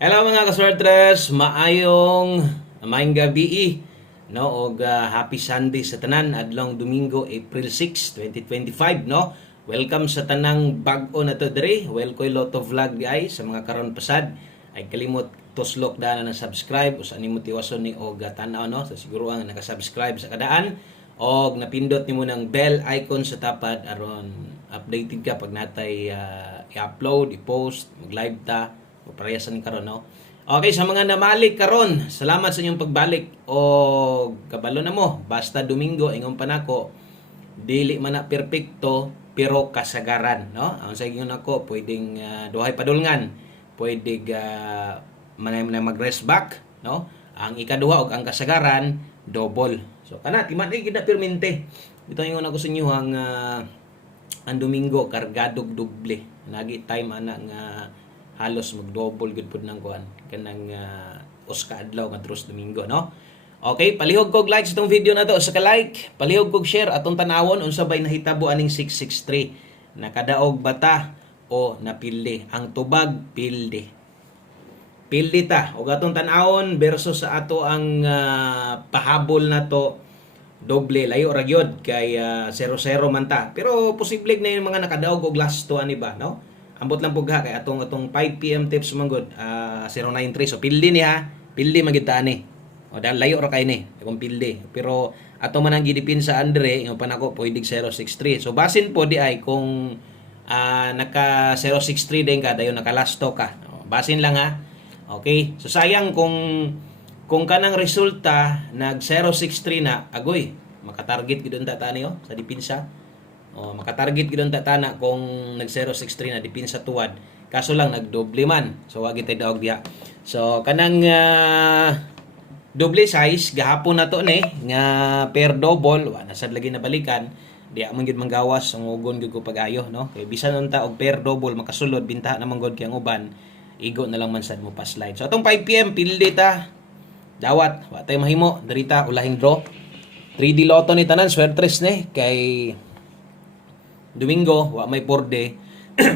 Hello mga kaswertres, maayong gabi no og happy Sunday sa tanan adlong Domingo April 6, 2025 no. Welcome sa tanang bag-o na to dire. Welcome Lotto Vlog di ay sa mga karon pasad ay kalimot tuslok daan na subscribe o sa nimo tiwason ni og tan-aw no. So siguro ang naka-subscribe sa kadaan og napindot nimo ng bell icon sa tapad aron updated ka pag natay i-upload, i-post, mag-live ta o parehasan karon no. Okay, sa mga namalik karon, salamat sa inyong pagbalik o kabalo na mo. Basta Domingo ingon pa nako, dili man na perpekto pero kasagaran no. Ang sa ingon nako pwedeng duhay padulngan, pwede manay mag-rest back no. Ang ikaduha og ang kasagaran double. So kana timan ay gid na permente. Bitaw ingon ako sa inyo ang Domingo kargadog doble. Nagi time ana nga halos mag-double gud pud nang kuan kanang uska adlaw nga Trus Domingo no. Okay, palihog kog like sa itong video na to. Sa ka-like, palihog kog share atong tanawon unsa bay nahitabo aning 663. Nakadaog bata o napildi. Ang tubag pildi. Pildi ta og atong tanawon versus sa ato ang pahabol na to doble layo ra gyud kay 0-0 man ta. Pero posible na yung mga nakadaog og last to ani ba no. Ambot lang pugha kay atong 5 PM tips manggod 093 so pildi ni ha pildi magita ni o dahil layo ra kay ni kung pildi pero ato man ang gidipin sa Andre yung panako pwedeng 063 so basin po di ay kung naka 063 din ka dayon naka last to ka basin lang ha okay so sayang kung kanang resulta nag 063 na agoy makatarget gid unta tani sa dipinsa. Makatarget gid ta tana kung nag 063 na dipinsa tuwad. Kaso lang nagdoble man. So wag kita daog diha. So kanang doble size gahapon na to ni nga pair double wa nasad lagi na balikan. Diha man gid manggawas ang ugon gid ko pag-ayo no. Kay bisan unta og pair double makasulod bintaha na man gud kay ang uban. Igo na lang man sad mo pa slide. So atong 5 PM pildi ta. Dawat wa tay mahimo dirita ulahing draw. 3D Lotto ni tanan swertres ni kay Domingo wa may 4D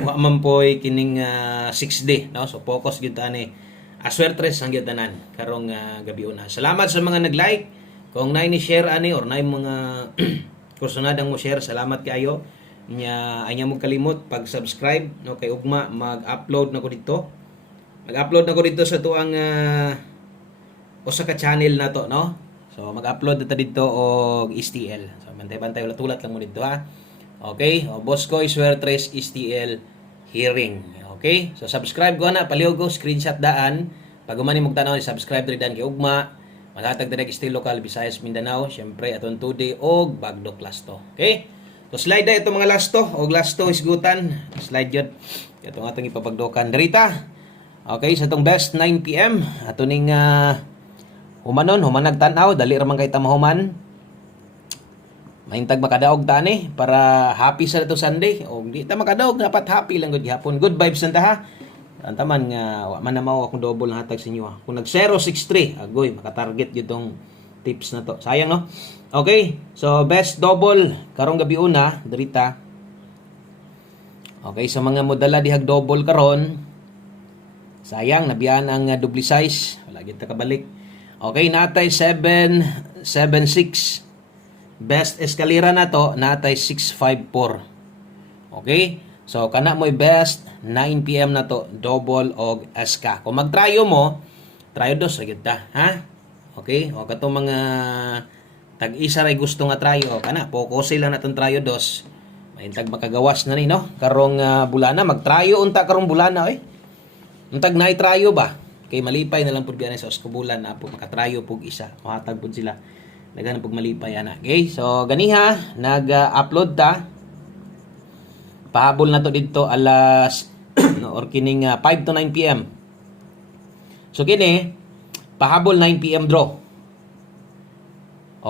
wa man poy kining 6D no so focus gyud ani aswertres ang gyud tanan karong gabi una. Salamat sa mga nag-like kung nay ni share ani or nay mga kursunadang mo share salamat kayo nya anya mo kalimot pag subscribe no kay ugma mag-upload nako dito sa tuang usa ka channel na to no so mag-upload ta dito og STL so bantay-bantay ulat-ulat lang mo dito ha. Okay, boss ko Swertres STL hearing. Okay? So subscribe ko na palihog ko screenshot daan. Pag umani mo tanaw subscribe diri dan kay ugma. Malatag direk stay local Visayas Mindanao, syempre aton 2D og Bagdok last to. Okay? So slide na ito mga last to og last to isgutan. Slide jud. Ito atong ipapagdokan dirita. Okay, sa tong best 9 PM ato ning humanag tan-aw dali ra man kay tamahuman. Mahintag makadaog ta ni para happy sa to Sunday o di ta makadaog dapat happy lang gud gihapon good vibes nanta ha antaman nga wa man na mao akong double na hatag sa inyo ha kung nag 063 agoy maka-target gyud tong tips na to sayang no okay so best double karong gabi una dirita okay sa mga modala dihag double karon sayang nabiyan ang double size wala gyud ta kabalik okay natay 776 best eskalera na to natay 654. Okay? So kana mo'y best 9 PM na to double og SK. Kung magtrayo mo, trayo dos agad ta, ha? Okay? O katong mga tag-isa ray gusto nga trayo, kana fokusin lang naton trayo dos. Mahintag makagawas na ni no. Karong bulana magtrayo unta karong bulana oy. Untag nay trayo ba? Kay malipay na lang pud gani sa bulan na po makatrayo pug isa. Mahatag pud sila. Nagana pag malipay ana. Okay? So ganiha nag-upload ta. Pahabol na to dito alas no or kining 5 to 9 PM. So kini pahabol 9 PM draw.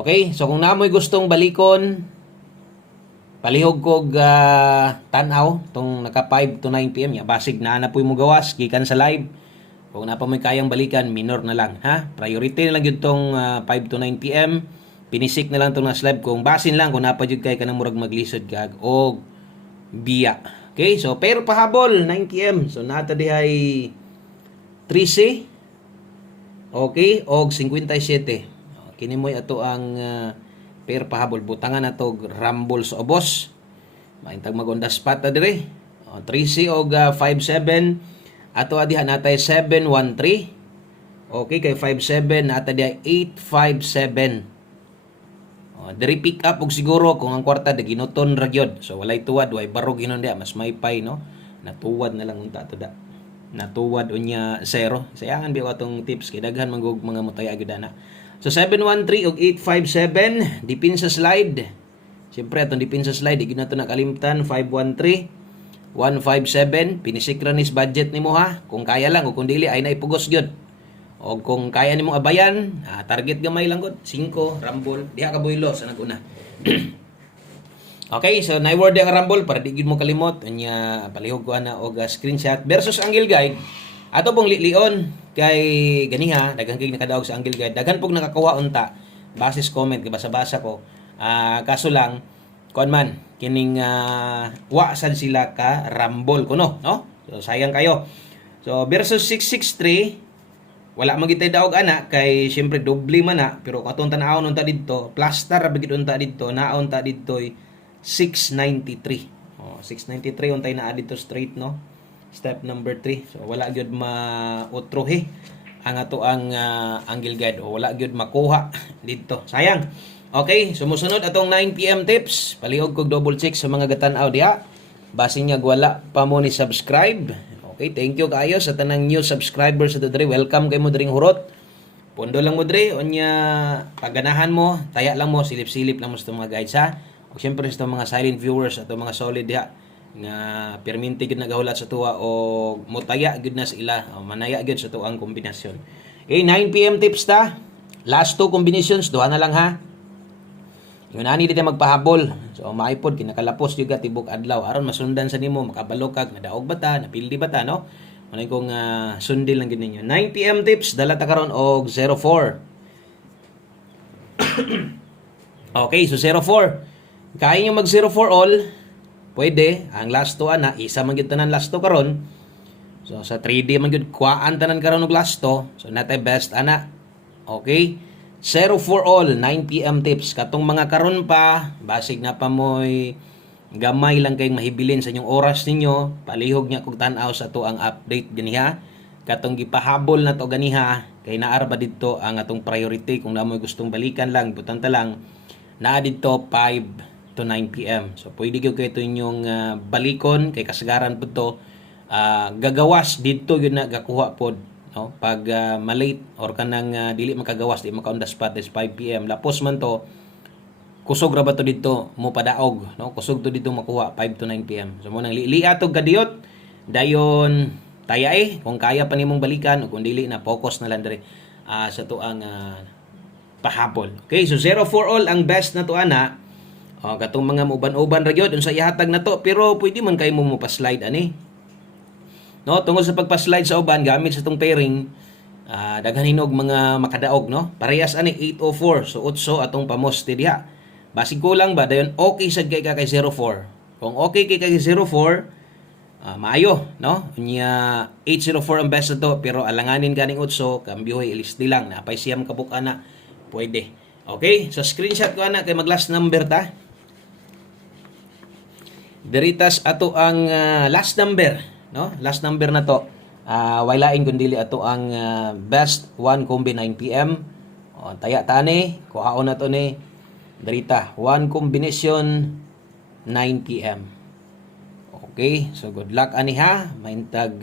Okay? So kung namoy gustong balikon palihog kog tan-aw tong naka 5 to 9 PM ya basig na puy mo gawas gikan sa live. Kung na pa may kayang balikan, minor na lang, ha? Priority na lang yun tong 5 to 9 PM. Pinisik na lang itong nas live. Kung basin lang, kung napadjud kay ka na murag maglisod kag o biya. Okay, so pero pahabol 9 PM. So nata dihay 13, okay, og 57. Kini mo'y ato ang pair pahabol. Butangan na to rumble sa ubos. Maintag mag-on the spot na dire. 13 og 57. Ato adihan natay 713. Okay, kay 57 nata diha 857. Diri pick up og siguro kung ang kwarta de ginuton ra gyud. So walay tuwad, way barog hinon dia, mas may pay no. Natuwad na lang unta to da. Natuwad unya 0. Sayangan biya atong tips kay daghan manggug mga mutaya gyud ana. So 713 og 857 dipin sa slide. Siyempre atong dipin sa slide di gyud nato nakalimtan 513 157 pinisikranis budget nimo ha. Kung kaya lang o kung dili ay naipugos gyud. O kung kaya nimo abayan, target gamay lang gud 5 rumble diha ka boylo sa naguna. Okay, so na word ang rumble para di gid mo kalimot unya palihog ko ana og screenshot versus angle guide. Ato pong lion kay ganiha daghang kay nakadaog sa angle guide. Daghan pog nakakuha unta basis comment kay basa-basa ko. Kaso lang kuan man kining wa sad sila ka rumble kuno, no? So sayang kayo. So versus 663 wala magitay daog ana kay syempre doble man na pero katong tan-awon unta didto plaster ra bigid unta didto naon ta didtoy 693. 693 untay naa didto straight no. Step number 3. So wala gyud mautrohi ang ato ang angle guide o wala gyud makuha didto. Sayang. Okay, sumusunod atong 9 PM tips. Palihog kog double check sa mga gatan-aw diha. Basin niya wala pa mo ni subscribe. Okay, thank you kayo sa tanang new subscribers sa dre. Welcome kay mo dring hurot. Pondo lang mo dre onya paganahan mo, taya lang mo, silip-silip lang mo sa mga guides ha. O syempre sa mga silent viewers ato mga solid diha nga perminti gid nagahulat sa tuwa o mutaya gid na sa ila o manaya gid sa tuang kombinasyon. Okay, 9 PM tips ta. Last 2 combinations duha na lang ha. Yung ani dito magpahabol. So maipod kinakalapos juga tibok adlaw aron masundan sa nimo makabalo kag nadaog bata, napildi bata no. Manay kong sundil lang gid ninyo. 9 PM tips dala ta karon og 04. Okay, so 04. Kaya nyo mag 04 all, pwede. Ang last 2 ana, isa man gyud tanan last 2 karon. So sa 3D man gyud kuhaan tanan karon og last 2. So natay best ana. Okay? 04 all, 9 PM tips. Katong mga karon pa, basig na pa mo'y gamay lang kayong mahibilin sa inyong oras ninyo. Palihog niya kung tanaw sa to ang update ganiha. Katong gipahabol na to ganiha, kay naar ba dito ang atong priority kung namoy gustong balikan lang, butang ta lang. Naa dito 5 to 9 PM. So pwede gyud kay ito inyong balikon kay kasagaran pud to. Gagawas dito yun na gakuha pod. No? Pag malate or kanang dili makagawas, di maka on the spot is 5 PM. Lapos man to, kusog ra ba to dito mo padaog, no? Kusog to dito makuha 5 to 9 PM. So mo nang liatog gadiyot dayon taya kung kaya pa nimong balikan o kung dili na focus na lang diri sa to ang pahabol. Okay, so 04 all ang best na to ana. Katong mga uban-uban ra gyud unsa ihatag na to pero pwede man kay mo pa-slide ani. No, tungod sa pagpa-slide sa uban gamit sa tong pairing, daghan hinog mga makadaog no. Parehas ani 804. So 8 atong pamoste diha. Basig ko lang ba dayon okay sad kay ka kay 04. Kung okay kay 04, maayo no. Unya 804 ang best to pero alanganin ganing 8 kambyoy ilis di lang napay siyam kabuk ana. Pwede. Okay, so screenshot ko ana kay mag last number ta. Diritas ato ang last number. No? Last number na to. Wailain kundili ato ang best 1 combi 9 PM. Taya tani, kuhaon na to ni Drita. 1 combination 9 PM. Okay, so good luck ani ha. Maintag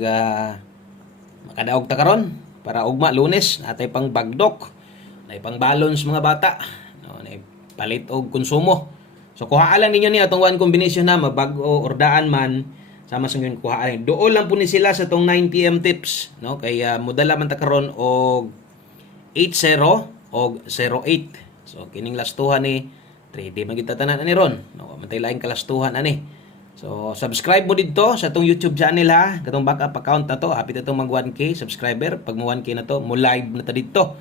makadaog ta karon para ugma Lunes natay pang bagdok. Natay pang balance mga bata. No, natay palit og konsumo. So kuhaan lang ninyo ni atong 1 combination na mabag-o or daan man sama sa ngayon kuhaan. Doon lang po ni sila sa tong 9 PM tips, no? Kaya mudala man ta karon og 80 og 08. So kining lastuhan ni 3D man kita tanan ani ron. No, mantay lain kalastuhan ani. So subscribe mo dito sa tong YouTube channel ha. Katong backup account na to, hapit na tong mag 1K subscriber. Pag mo 1K na to, mo live na ta dito.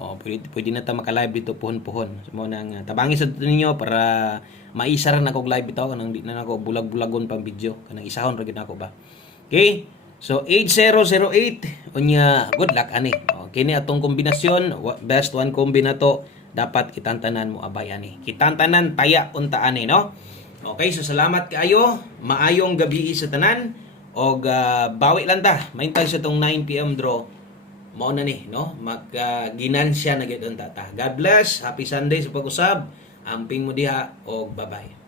Pwede na ta maka-live dito puhon-puhon. So mo nang tabangi sa ninyo para maisa ra na kog live bitaw kanang di na nako bulag-bulagon pang video kanang isahon ra gid nako ba. Okay? So 8008 unya good luck ani. Kini atong kombinasyon best one kombinato dapat kitantanan mo abay ani. Kitantanan taya unta ani no. Okay, so salamat kaayo. Maayong gabi sa tanan og bawi lang ta. Maintay sa tong 9 PM draw. Mao na ni no. Ginansya na gyud unta ta. God bless. Happy Sunday sa pag-usab. Amping mo diha og bye-bye.